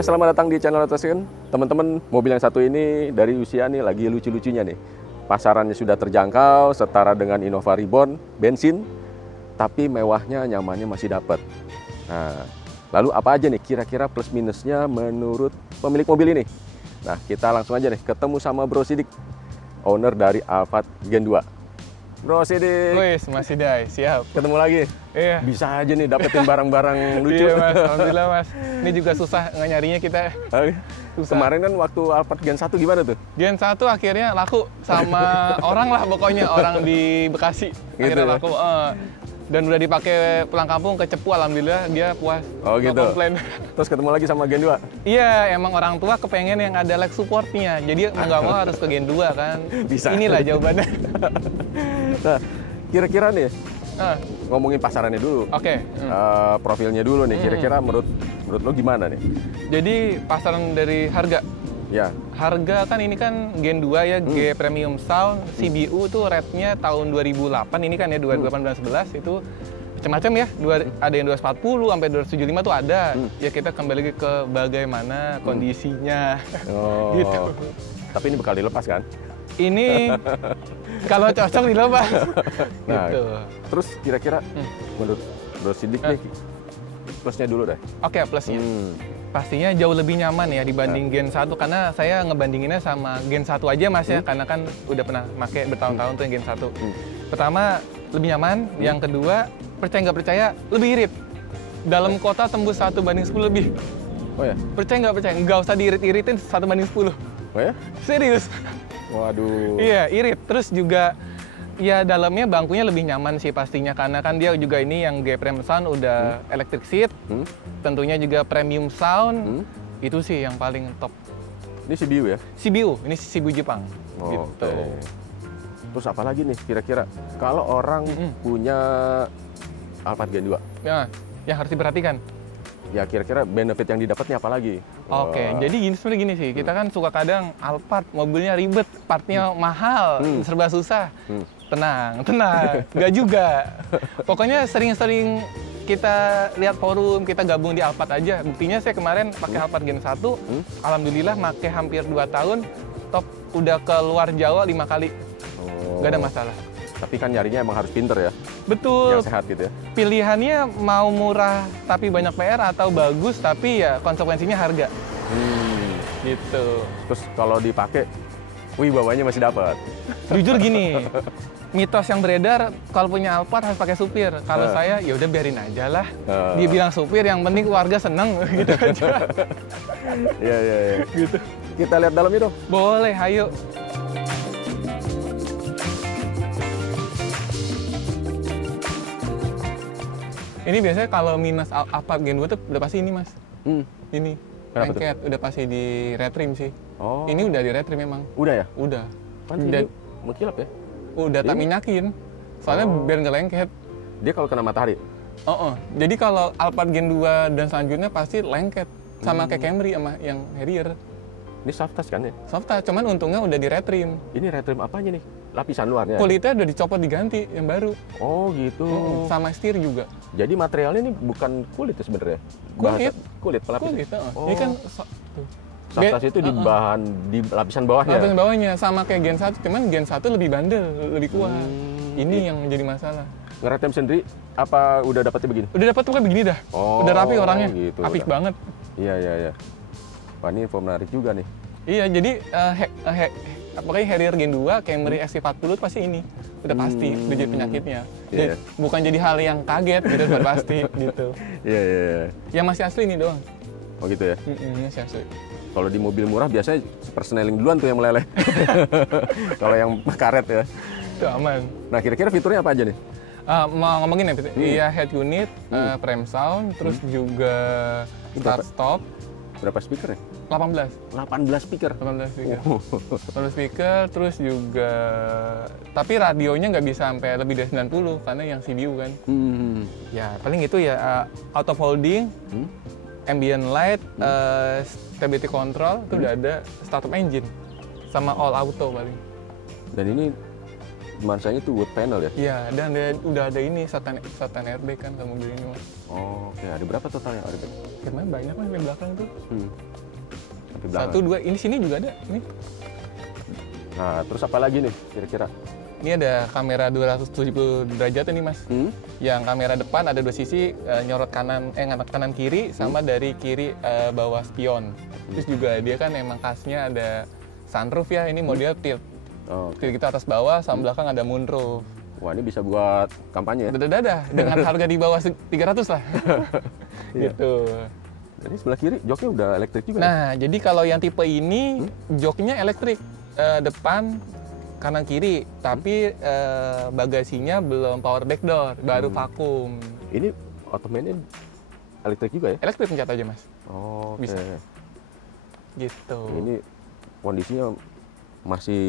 Ya, selamat datang di channel Autoscan. Teman-teman, mobil yang satu ini dari usia nih lagi lucu-lucunya nih. Pasarannya sudah terjangkau, setara dengan Innova Reborn, bensin, tapi mewahnya, nyamannya masih dapat. Nah, lalu apa aja nih kira-kira plus minusnya menurut pemilik mobil ini? Nah, kita langsung aja nih ketemu sama Bro Sidik, owner dari Alphard Gen 2. Bro Sidik. Wis, Mas Sidai, siap. Ketemu lagi. Iya. Bisa aja nih dapetin barang-barang lucu. Iya, Mas. Alhamdulillah, Mas. Ini juga susah nyarinya kita. Susah. Kemarin kan waktu Alphard Gen 1 gimana tuh? Gen 1 akhirnya laku sama orang lah pokoknya, orang di Bekasi. Gitu ya? Akhirnya laku. Dan udah dipakai pulang kampung ke Cepu, alhamdulillah dia puas. Oh No gitu. komplain. Terus ketemu lagi sama Gen 2? Iya, emang orang tua kepengen yang ada leg supportnya. Jadi mau nggak mau harus ke Gen 2 kan. Bisa. Inilah jawabannya. Nah, kira-kira nih, Ah, ngomongin pasarannya dulu. Oke. Profilnya dulu nih, kira-kira menurut lo gimana nih? Jadi pasaran dari harga. Ya, Harga kan ini kan Gen 2 ya, G Premium Sound, CBU tuh rate-nya tahun 2008 ini kan ya, 2018-11 itu macam-macam ya, ada yang 240 sampai 275 tuh ada. Ya kita kembali lagi ke bagaimana kondisinya. oh, Gitu. Tapi ini bakal dilepas kan? Ini kalau cocok dilepas. Nah, Gitu. terus kira-kira menurut Bro Sidik nih, plusnya dulu deh. Oke, plusnya. Pastinya jauh lebih nyaman ya dibanding Gen 1 karena saya ngebandinginnya sama Gen 1 aja Mas ya, karena kan udah pernah pakai bertahun-tahun tuh yang Gen 1. Pertama, lebih nyaman, yang kedua, percaya nggak percaya, lebih irit. Dalam kota tembus 1/10 lebih. Oh ya? Percaya nggak percaya, nggak usah diirit-iritin 1/10. Oh ya? Serius. Waduh. Iya, irit. Terus juga ya dalamnya bangkunya lebih nyaman sih pastinya karena kan dia juga ini yang G Premium Sound udah electric seat. Tentunya juga premium sound. Itu sih yang paling top. Ini CBU ya? CBU, ini CBU Jepang. Oh, Gitu. oke. Terus apa lagi nih kira-kira? Kalau orang punya Alphard Gen 2, Ya, yang harus diperhatikan. ya kira-kira benefit yang didapatnya apa lagi? Oke, jadi sebenarnya gini sih, kita kan suka kadang Alphard mobilnya ribet, partnya mahal, serba susah. Tenang, nggak juga. Pokoknya sering-sering kita lihat forum, kita gabung di Alphard aja. Buktinya saya kemarin pakai Alphard Gen 1, alhamdulillah pakai hampir 2 tahun, top udah ke luar Jawa 5 kali. Oh. Nggak ada masalah. Tapi kan nyarinya emang harus pinter ya, Betul. yang sehat gitu ya. Pilihannya mau murah tapi banyak PR atau bagus tapi ya konsekuensinya harga. Gitu. Terus kalau dipakai, wibawanya masih dapat. Jujur gini, mitos yang beredar kalau punya Alphard harus pakai supir. Kalau saya ya udah biarin aja lah. Dia bilang supir, yang penting keluarga seneng gitu aja. Iya. Gitu. Kita lihat dalamnya dong. Boleh, ayo. Ini biasanya kalau minus Alphard Gen 2 tuh udah pasti ini Mas. Ini. Kenapa lengket, udah pasti di retrim sih. Oh. Ini udah di retrim memang. Udah ya? Udah. Kan ini mengkilap ya? Udah tak minyakin. Soalnya biar nggak lengket. Dia kalau kena matahari? Jadi kalau Alphard Gen 2 dan selanjutnya pasti lengket. Sama kayak Camry sama yang Harrier. Ini soft touch kan ya? Soft touch, cuman untungnya udah di retrim. Ini retrim apanya nih? Lapisan luarnya? Kulitnya udah dicopot diganti, yang baru. Oh gitu. Sama setir juga. Jadi materialnya ini bukan kulit ya sebenarnya? Kulit. Kulit, pelapis. Kulit, Oh. Ini kan Soft touch itu di bahan, di lapisan bawahnya? lapisan bawahnya, sama kayak Gen 1, cuman Gen 1 lebih bandel, lebih kuat. Ini yang jadi masalah. Ngeretem sendiri, apa udah dapetnya begini? Udah dapat pokoknya begini dah. Oh, udah rapi orangnya, gitu, apik udah. banget. Iya. Wah, ini info menarik juga nih. Iya, jadi pokoknya Harrier Gen 2, Camry XC40 pasti ini. Udah pasti, udah jadi penyakitnya. Iya. Bukan jadi hal yang kaget gitu, udah pasti gitu. Iya. Yang masih asli ini doang. Oh gitu ya? Masih asli. Kalau di mobil murah biasanya persneling duluan tuh yang meleleh. Kalau yang karet ya. Itu aman. Nah, kira-kira fiturnya apa aja nih? Mau ngomongin ya, iya head unit, frame sound, terus juga start stop. Berapa speaker ya? 18 speaker. 18 speaker, terus juga tapi radionya nggak bisa sampai lebih dari 90 karena yang CBU kan. Ya paling itu ya auto folding, ambient light, stability control, itu udah ada startup engine sama all auto paling. Dan ini nuansanya tuh wood panel ya? Iya, dan udah ada ini satan airbag kan kalau mobil ini Mas. Oh, oke. Ada berapa totalnya airbag? Kemarin banyak Mas di belakang tuh. Tapi belakang. 1, 2, ini sini juga ada. Ini. Nah, terus apa lagi nih kira-kira? Ini ada kamera 270 derajat ini Mas. Yang kamera depan ada 2 sisi, nyorot kanan kiri sama dari kiri bawah spion. Terus juga dia kan emang khasnya ada sunroof ya, ini model tilt. Tilt kita atas bawah sama belakang ada moonroof. Wah, ini bisa buat kampanye ya? Dadah dengan harga di bawah 300 lah. Gitu. Jadi sebelah kiri joknya udah elektrik juga. Nah, jadi kalau yang tipe ini joknya elektrik depan kanan kiri, tapi bagasinya belum power back door, baru vakum. Ini otomatis elektrik juga ya? Elektrik pencet aja Mas. Oh, Bisa. Gitu. Ini kondisinya masih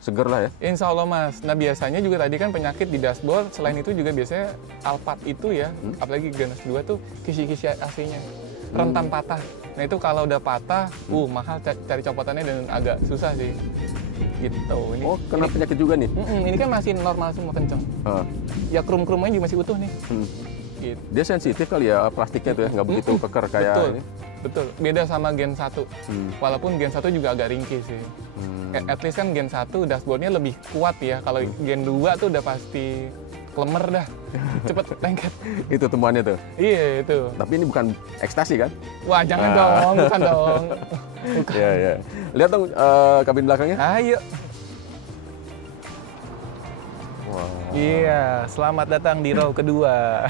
seger lah ya? Insya Allah Mas. Nah biasanya juga tadi kan penyakit di dashboard, selain itu juga biasanya Alphard itu ya, apalagi Ganas 2 tuh kisi-kisi AC-nya rentan patah. Nah itu kalau udah patah, mahal cari copotannya dan agak susah sih. Gitu. Ini, kena penyakit juga nih? Ini kan masih normal semua kenceng. Ya krum-krumnya juga masih utuh nih. Gitu. Dia sensitif kali ya plastiknya tuh ya, nggak begitu keker kayak ini? Betul, beda sama Gen 1. Walaupun Gen 1 juga agak ringkih sih. At least kan Gen 1 dashboardnya lebih kuat ya. Kalau Gen 2 tuh udah pasti klemer dah. Cepet lengket. Itu temuannya tuh? Iya, itu. Tapi ini bukan ekstasi kan? Wah, jangan dong, bukan dong. Bukan. Iya, iya. Lihat dong kabin belakangnya. Ayo. Wow. Iya, selamat datang di row kedua.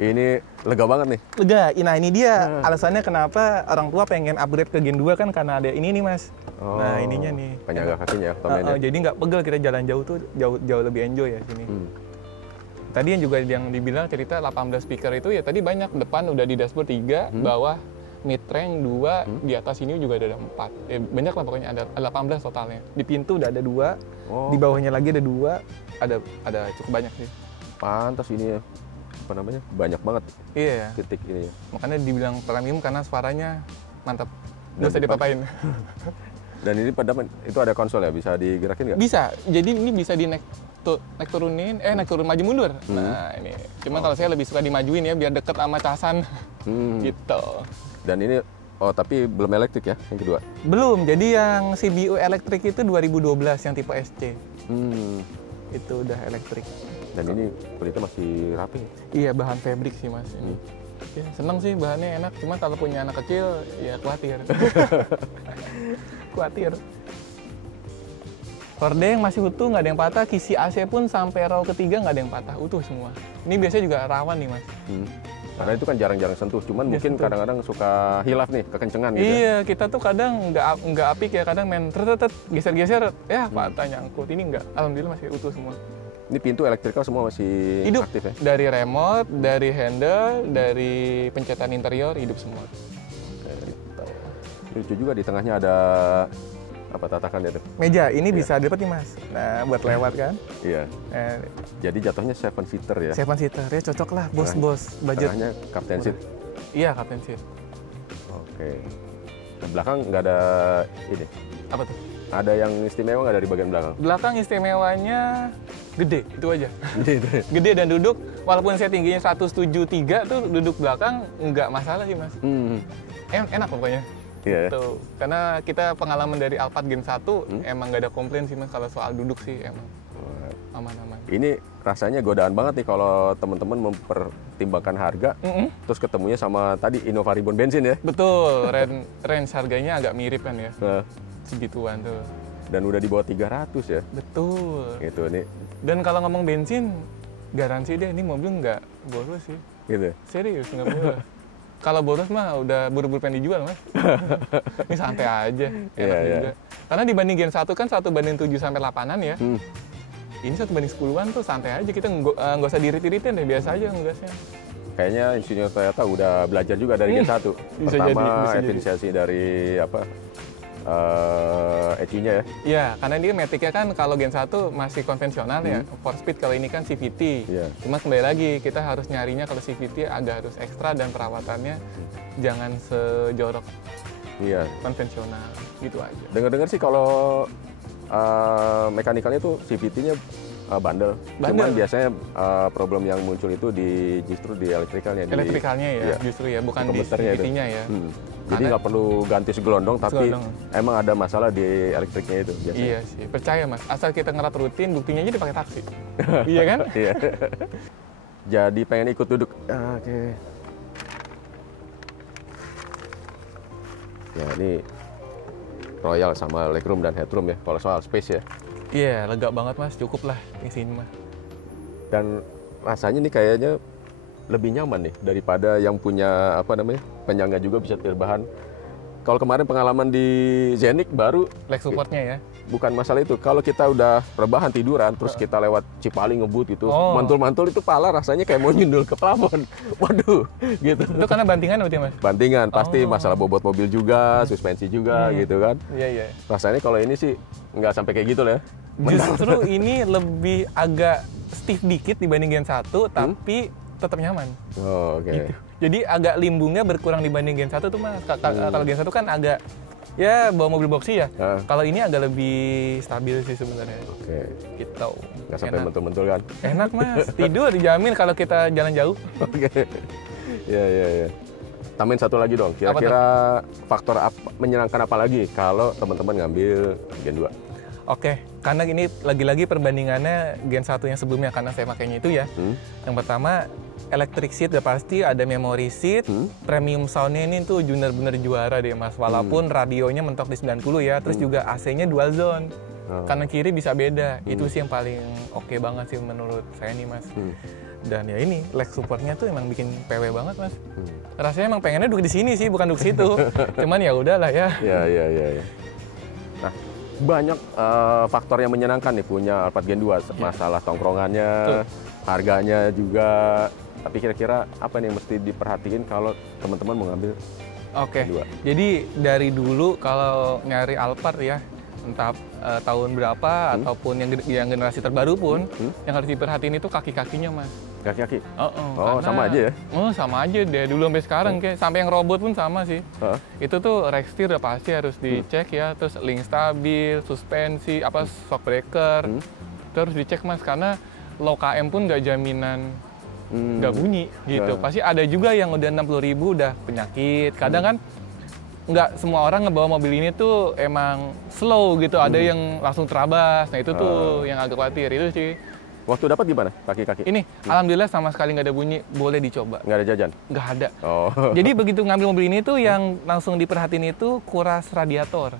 Ini lega banget nih. Lega. Nah, ini dia alasannya kenapa orang tua pengen upgrade ke Gen 2 kan karena ada ini nih, Mas. Nah, ininya nih. Penyaga kakinya ya, jadi nggak pegel, kita jalan jauh tuh jauh lebih enjoy ya sini. Tadi yang juga yang dibilang cerita 18 speaker itu ya tadi banyak. Depan udah di dashboard 3, bawah mid range 2, di atas ini juga ada 4. Banyak lah pokoknya, ada 18 totalnya. Di pintu udah ada 2, di bawahnya lagi ada 2, ada cukup banyak sih. Pantas ini ya, apa namanya, banyak banget titik ini. Makanya dibilang premium karena suaranya mantap, nggak usah dipapain. Dan ini pada itu ada konsol ya, bisa digerakin nggak? Bisa, jadi ini bisa naik turun maju mundur. Nah ini, cuman kalau saya lebih suka dimajuin ya biar deket sama casan. Gitu. Dan ini tapi belum elektrik ya yang kedua? Belum, jadi yang CBU elektrik itu 2012 yang tipe SC. Itu udah elektrik. Dan ini kulitnya masih rapi? Iya, bahan fabric sih Mas ini. Ya, seneng sih, bahannya enak, cuma kalau punya anak kecil ya khawatir. Khawatir. Hordeng masih utuh, nggak ada yang patah. Kisi AC pun sampai row ketiga nggak ada yang patah, utuh semua. Ini biasanya juga rawan nih Mas. Karena itu kan jarang-jarang sentuh, cuman mungkin kadang-kadang suka hilaf nih, kekencengan gitu. Iya, kita tuh kadang nggak apik ya, kadang main geser-geser, ya patah nyangkut. Ini nggak, alhamdulillah masih utuh semua. Ini pintu elektrikal semua masih hidup, aktif ya? Dari remote, dari handle, dari pencetan interior, hidup semua. Lucu juga di tengahnya ada apa tatakan itu? Meja, ini bisa dapat nih Mas. Nah, buat lewat kan? Iya. Jadi jatuhnya 7-seater ya? 7-seater, ya cocok lah, bos-bos. Budget. Tengahnya captain seat? Iya, captain seat. Oke. Nah, belakang nggak ada ini? Apa tuh? Ada yang istimewa nggak dari bagian belakang? Belakang istimewanya gede, itu aja. Gede dan duduk, walaupun saya tingginya 173 tuh duduk belakang nggak masalah sih Mas. Enak pokoknya. Iya. Gitu. Karena kita pengalaman dari Alphard Gen 1 emang nggak ada komplain sih Mas kalau soal duduk sih emang aman-aman. Ini rasanya godaan banget nih kalau teman-teman mempertimbangkan harga, terus ketemunya sama tadi Innova Reborn bensin ya? Betul, range harganya agak mirip kan ya. Segituan tuh. Dan udah di bawah 300 ya? Betul. Gitu nih. Dan kalau ngomong bensin, garansi deh ini mobil nggak boros sih. Gitu? Serius, nggak boros. Kalau boros mah udah buru-buru pengen dijual Mas. Ini santai aja, enak juga. Karena dibanding Gen 1 kan 1:7-8an ya. Ini 1:10-an tuh santai aja, kita nggak usah diirit-iritin deh, biasa aja ngegasnya. Kayaknya insinyur Toyota udah belajar juga dari Gen 1. Pertama efisiensi dari ECU-nya ya? Iya, karena dia Matic-nya kan kalau Gen 1 masih konvensional ya, 4-speed, kalau ini kan CVT. Cuma kembali lagi, kita harus nyarinya kalau CVT agak harus ekstra dan perawatannya jangan sejorok konvensional, gitu aja. Dengar-dengar sih kalau mekanikalnya itu CVT-nya bandel. Cuman biasanya problem yang muncul itu justru di elektrikalnya. Elektrikalnya ya, justru ya, bukan di CVT-nya ya. Jadi nggak perlu ganti segelondong, tapi emang ada masalah di elektriknya itu biasanya. Iya sih, percaya Mas. Asal kita ngerat rutin, buktinya aja dipakai taksi. Iya kan? Iya. Jadi pengen ikut duduk. Oke. Ya ini Royal sama legroom dan headroom ya, kalau soal space ya. Iya, lega banget Mas, cukup lah di sini mah. Dan rasanya nih kayaknya lebih nyaman nih daripada yang punya penyangga juga bisa terbahan. Kalau kemarin pengalaman di Zenik baru leg supportnya ya. Bukan masalah itu. Kalau kita udah rebahan tiduran terus kita lewat Cipali ngebut gitu, mantul-mantul itu pala rasanya kayak mau nyundul ke plafon. Waduh, gitu. Itu karena bantingan berarti Mas? Bantingan, pasti masalah bobot mobil juga, suspensi juga gitu kan. Iya. Rasanya kalau ini sih nggak sampai kayak gitu lah ya. Justru ini lebih agak stiff dikit dibanding Gen 1, tapi tetap nyaman. Oke. Gitu. Jadi agak limbungnya berkurang dibanding Gen 1 tuh Mas. Kalau Gen 1 kan agak ya bawa mobil boxy ya. Kalau ini agak lebih stabil sih sebenarnya. Oke. Gitu. Nggak sampai mentul-mentul kan? Enak Mas. Tidur dijamin kalau kita jalan jauh. Oke. Iya. Tambahin satu lagi dong. Kira-kira faktor menyenangkan apa lagi kalau teman-teman ngambil Gen 2? Oke, karena ini lagi-lagi perbandingannya Gen 1 yang sebelumnya karena saya makainya itu ya. Yang pertama, electric seat udah pasti, ada memory seat, premium sound-nya ini tuh bener-bener juara deh Mas. Walaupun radionya mentok di 90 ya, terus juga AC-nya dual zone. Kanan kiri bisa beda, itu sih yang paling oke banget sih menurut saya nih Mas. Dan ya ini, leg support-nya tuh emang bikin PW banget Mas. Rasanya emang pengennya duduk di sini sih, bukan duduk situ. Cuman ya udahlah ya. Iya. Nah, banyak faktor yang menyenangkan nih punya Alphard Gen 2. Masalah tongkrongannya, harganya juga. Tapi kira-kira apa nih yang mesti diperhatiin kalau teman-teman mau ngambil Gen 2? Jadi dari dulu kalau nyari Alphard ya, entah tahun berapa ataupun yang generasi terbaru pun, yang harus diperhatiin itu kaki-kakinya Mas. Kaki-kaki? Karena, sama aja ya? Sama aja deh, dulu sampai sekarang kayak sampai yang robot pun sama sih. Itu tuh rack steer udah pasti harus dicek ya, terus link stabil, suspensi, shock breaker, itu harus dicek Mas, karena low KM pun nggak jaminan nggak bunyi gitu. Pasti ada juga yang udah 60.000 udah penyakit, kadang kan nggak semua orang ngebawa mobil ini tuh emang slow gitu, ada yang langsung terabas, nah itu tuh yang agak khawatir itu sih. Waktu dapat gimana kaki-kaki? Ini alhamdulillah sama sekali nggak ada bunyi, boleh dicoba. Nggak ada jajan? Nggak ada. Jadi begitu ngambil mobil ini tuh yang langsung diperhatiin itu kuras radiator.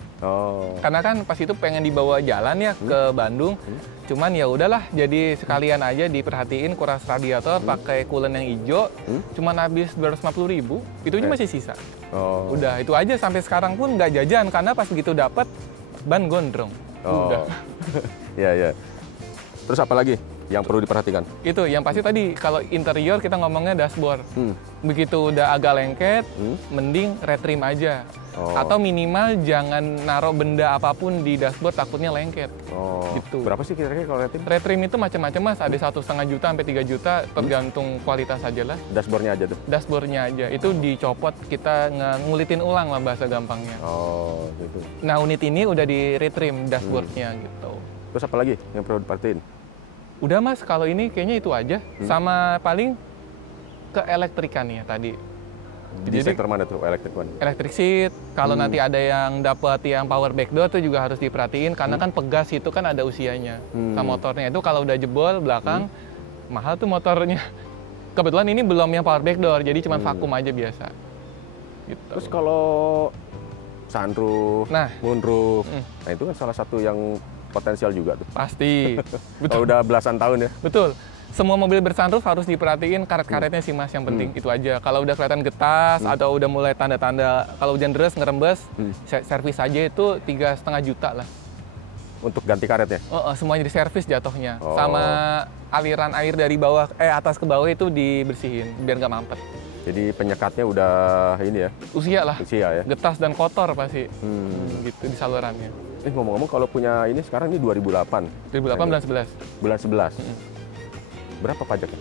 Karena kan pas itu pengen dibawa jalan ya ke Bandung. Cuman ya udahlah, jadi sekalian aja diperhatiin kuras radiator pakai coolant yang hijau. Cuman habis 250.000, itu aja masih sisa. Udah itu aja, sampai sekarang pun nggak jajan karena pas begitu dapat ban gondrong. Udah. Iya. Terus apa lagi yang perlu diperhatikan? Itu yang pasti tadi, kalau interior kita ngomongnya dashboard. Begitu udah agak lengket, mending retrim aja. Atau minimal jangan naruh benda apapun di dashboard, takutnya lengket. Gitu. Berapa sih kira-kira kalau retrim? Retrim itu macam-macam Mas, ada 1,5 juta sampai 3 juta, tergantung kualitas aja lah. Dashboardnya aja tuh? Dashboardnya aja, itu dicopot, kita ngulitin ulang lah bahasa gampangnya. Gitu. Nah unit ini udah di retrim dashboardnya gitu. Terus apa lagi yang perlu diperhatiin? Udah Mas, kalau ini kayaknya itu aja. Sama paling ke elektrikannya tadi. Di sektor mana tuh electric seat. Kalau nanti ada yang dapat yang power back door itu juga harus diperhatiin, karena kan pegas itu kan ada usianya. Sama motornya itu kalau udah jebol belakang, mahal tuh motornya. Kebetulan ini belum yang power back door, jadi cuma vakum aja biasa. Gitu. Terus kalau sunroof, moonroof, nah itu kan salah satu yang potensial juga tuh. Pasti. Betul. Udah belasan tahun ya. Betul. Semua mobil bersunroof harus diperhatiin karet-karetnya sih Mas, yang penting itu aja. Kalau udah kelihatan getas atau udah mulai tanda-tanda kalau hujan deras ngerembes, servis aja itu 3,5 juta lah. Untuk ganti karetnya? Semuanya di servis jatuhnya. Sama aliran air dari bawah atas ke bawah itu dibersihin biar nggak mampet. Jadi penyekatnya udah ini ya? Usia lah. Usia ya? Getas dan kotor pasti. Gitu di salurannya. Ngomong-ngomong kalau punya ini sekarang ini 2008. 2008 bulan 11. Bulan 11. Berapa pajaknya?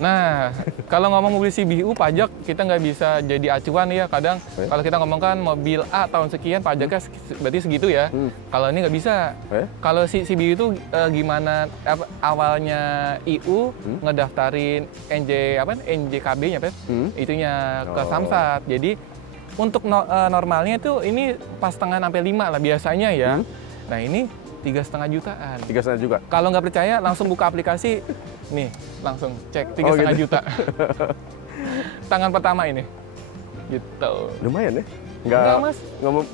Nah, kalau ngomong mobil CBU pajak kita nggak bisa jadi acuan ya. Kadang kalau kita ngomongkan mobil A tahun sekian pajaknya berarti segitu ya. Kalau ini nggak bisa. Kalau si CBU itu gimana awalnya IU ngedaftarin NJKB-nya itunya ke Samsat. Jadi untuk normalnya itu ini pas setengah sampai 5 lah biasanya ya. Nah ini 3,5 jutaan. 3,5 juga. Kalau nggak percaya langsung buka aplikasi, nih langsung cek 3,5 gitu. juta. Tangan pertama ini, gitu. Lumayan ya? Enggak, Mas.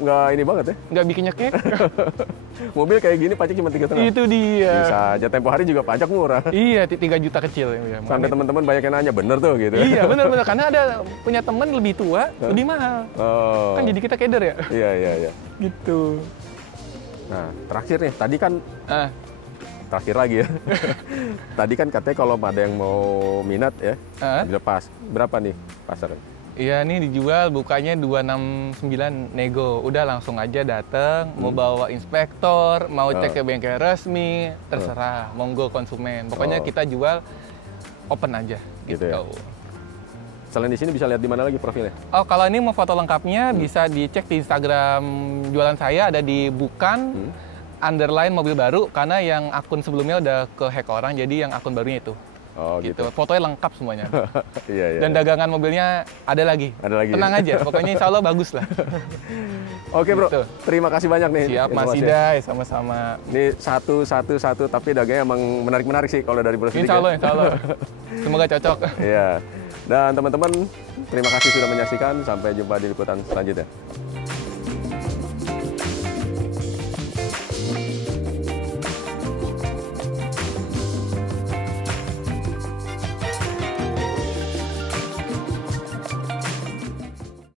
Nggak ini banget ya? Nggak bikin nyekek. Mobil kayak gini pajak cuma 3,5. Itu dia. Bisa aja, tempo hari juga pajak murah. Iya, 3 juta kecil. Ya, sampai teman-teman banyak yang nanya, bener tuh gitu. Iya, bener-bener. Karena ada punya temen lebih tua, lebih mahal. Oh. Kan jadi kita keder ya? Iya. Gitu. Nah, terakhir nih, tadi kan terakhir lagi ya. Tadi kan katanya kalau ada yang mau minat ya, dilepas. Berapa nih pasaran? Iya, nih dijual bukanya 269 nego. Udah langsung aja dateng, mau bawa inspektor, mau cek ke bengkel resmi, terserah, monggo konsumen. Pokoknya kita jual open aja gitu. Ya? Selain di sini bisa lihat di mana lagi profilnya? Oh, kalau ini mau foto lengkapnya bisa dicek di Instagram jualan saya, ada di bukan underline mobil baru, karena yang akun sebelumnya udah ke hack orang, jadi yang akun barunya itu. Oh gitu. Fotonya lengkap semuanya. Iya. Dan dagangan mobilnya ada lagi. Tenang aja, pokoknya insya Allah bagus lah. Oke bro, Gitu. Terima kasih banyak nih. Siap Mas Idai, sama-sama. Ini satu, tapi dagangnya emang menarik sih kalau dari Bro Sidik. Insya Allah. Semoga cocok. Iya. Dan teman-teman, terima kasih sudah menyaksikan. Sampai jumpa di liputan selanjutnya.